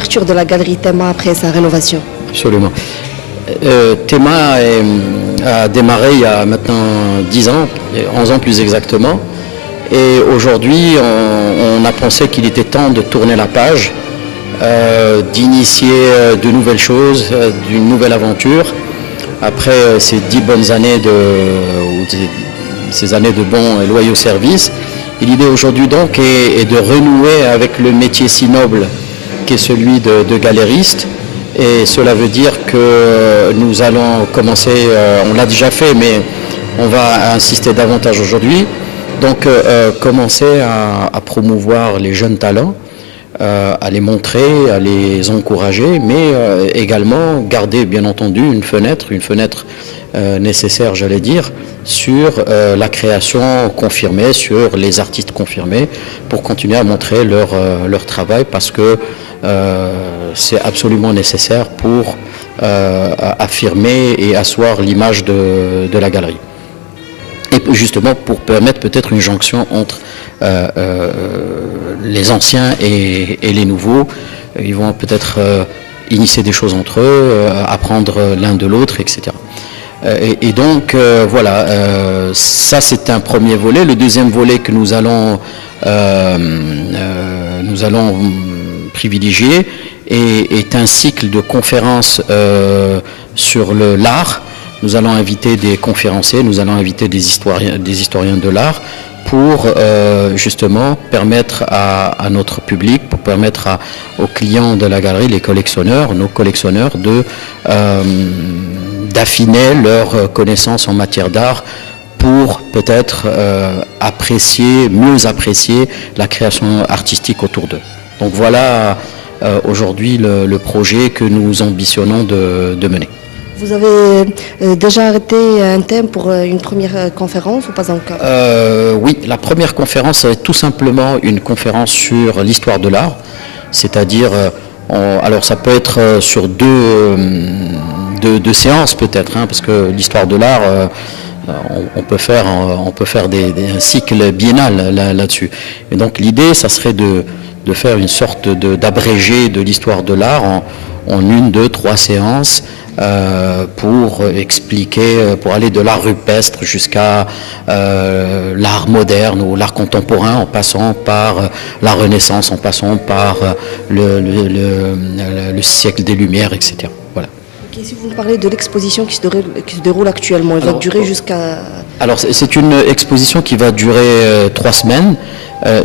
L'ouverture de la galerie Tema après sa rénovation. Absolument. Tema a démarré il y a maintenant 10 ans, 11 ans plus exactement. Et aujourd'hui, on a pensé qu'il était temps de tourner la page, d'initier de nouvelles choses, d'une nouvelle aventure. Après ces 10 bonnes années ces années de bons et loyaux services, l'idée aujourd'hui donc est de renouer avec le métier si noble qu'est celui de galériste. Et cela veut dire que nous allons commencer, on l'a déjà fait, mais on va insister davantage aujourd'hui. Donc commencer à promouvoir les jeunes talents, à les montrer, à les encourager, mais également garder bien entendu une fenêtre nécessaire, j'allais dire, sur la création confirmée, sur les artistes confirmés, pour continuer à montrer leur travail, parce que c'est absolument nécessaire pour affirmer et asseoir l'image de la galerie. Et justement pour permettre peut-être une jonction entre les anciens et les nouveaux. Ils vont peut-être initier des choses entre eux, apprendre l'un de l'autre, etc. Et donc voilà, ça c'est un premier volet. Le deuxième volet que nous allons privilégier est un cycle de conférences sur l'art. Nous allons inviter des conférenciers, nous allons inviter des historiens de l'art pour justement permettre à notre public, pour permettre aux clients de la galerie, les collectionneurs, nos collectionneurs, d'affiner leurs connaissances en matière d'art pour peut-être mieux apprécier la création artistique autour d'eux. Donc voilà aujourd'hui le projet que nous ambitionnons de mener. Vous avez déjà arrêté un thème pour une première conférence ou pas encore? Oui, la première conférence est tout simplement une conférence sur l'histoire de l'art, c'est-à-dire, alors ça peut être sur deux séances peut-être, parce que l'histoire de l'art, on peut faire un cycle biennal là-dessus. Et donc l'idée, ça serait de faire une sorte d'abrégé de l'histoire de l'art en 1, 2, 3 séances, pour expliquer, pour aller de l'art rupestre jusqu'à l'art moderne ou l'art contemporain, en passant par la Renaissance, en passant par le siècle des Lumières, etc. Voilà. Okay, si vous nous parlez de l'exposition qui se déroule actuellement, elle va durer jusqu'à... Alors c'est une exposition qui va durer 3 semaines.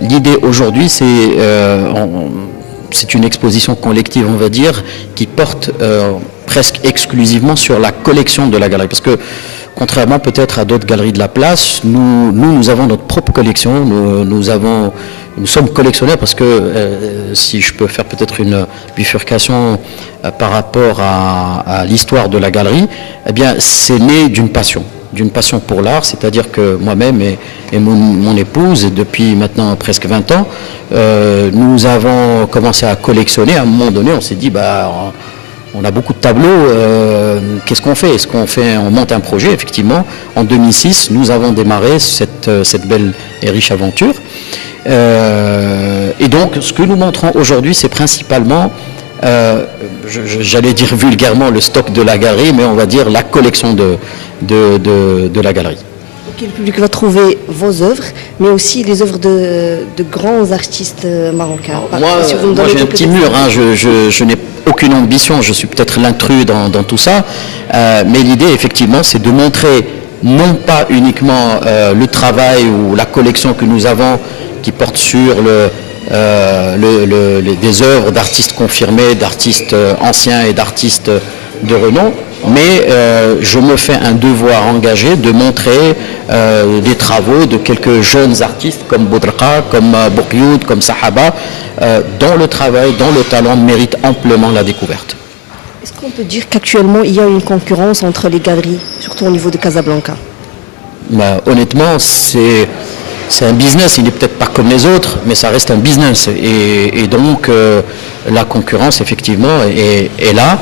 L'idée aujourd'hui, c'est une exposition collective, on va dire, qui porte presque exclusivement sur la collection de la galerie. Parce que, contrairement peut-être à d'autres galeries de la place, nous avons notre propre collection. Nous sommes collectionneurs parce que, si je peux faire peut-être une bifurcation par rapport à l'histoire de la galerie, eh bien, c'est né d'une passion pour l'art, c'est-à-dire que moi-même et mon épouse, depuis maintenant presque 20 ans, nous avons commencé à collectionner. À un moment donné, on s'est dit, on a beaucoup de tableaux, qu'est-ce qu'on fait? On monte un projet, effectivement. En 2006, nous avons démarré cette belle et riche aventure. Et donc, ce que nous montrons aujourd'hui, c'est principalement, j'allais dire vulgairement, le stock de la galerie, mais on va dire la collection de la galerie. Okay, le public va trouver vos œuvres, mais aussi les œuvres de grands artistes marocains. Moi j'ai un petit mur, je n'ai aucune ambition, je suis peut-être l'intrus dans tout ça, mais l'idée effectivement c'est de montrer non pas uniquement le travail ou la collection que nous avons qui porte sur des œuvres d'artistes confirmés, d'artistes anciens et d'artistes de renom, mais je me fais un devoir engagé de montrer des travaux de quelques jeunes artistes comme Boudraqa, comme Bouryoud, comme Sahaba, dont le travail, dont le talent mérite amplement la découverte. Est-ce qu'on peut dire qu'actuellement il y a une concurrence entre les galeries, surtout au niveau de Casablanca? Honnêtement, c'est un business, il n'est peut-être pas comme les autres, mais ça reste un business. Et donc la concurrence effectivement est là.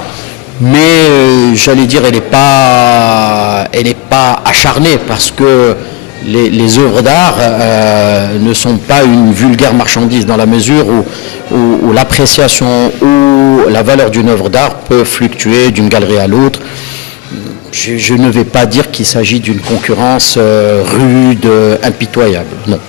Mais j'allais dire, elle n'est pas acharnée, parce que les œuvres d'art ne sont pas une vulgaire marchandise dans la mesure où l'appréciation ou la valeur d'une œuvre d'art peut fluctuer d'une galerie à l'autre. Je ne vais pas dire qu'il s'agit d'une concurrence rude, impitoyable, non.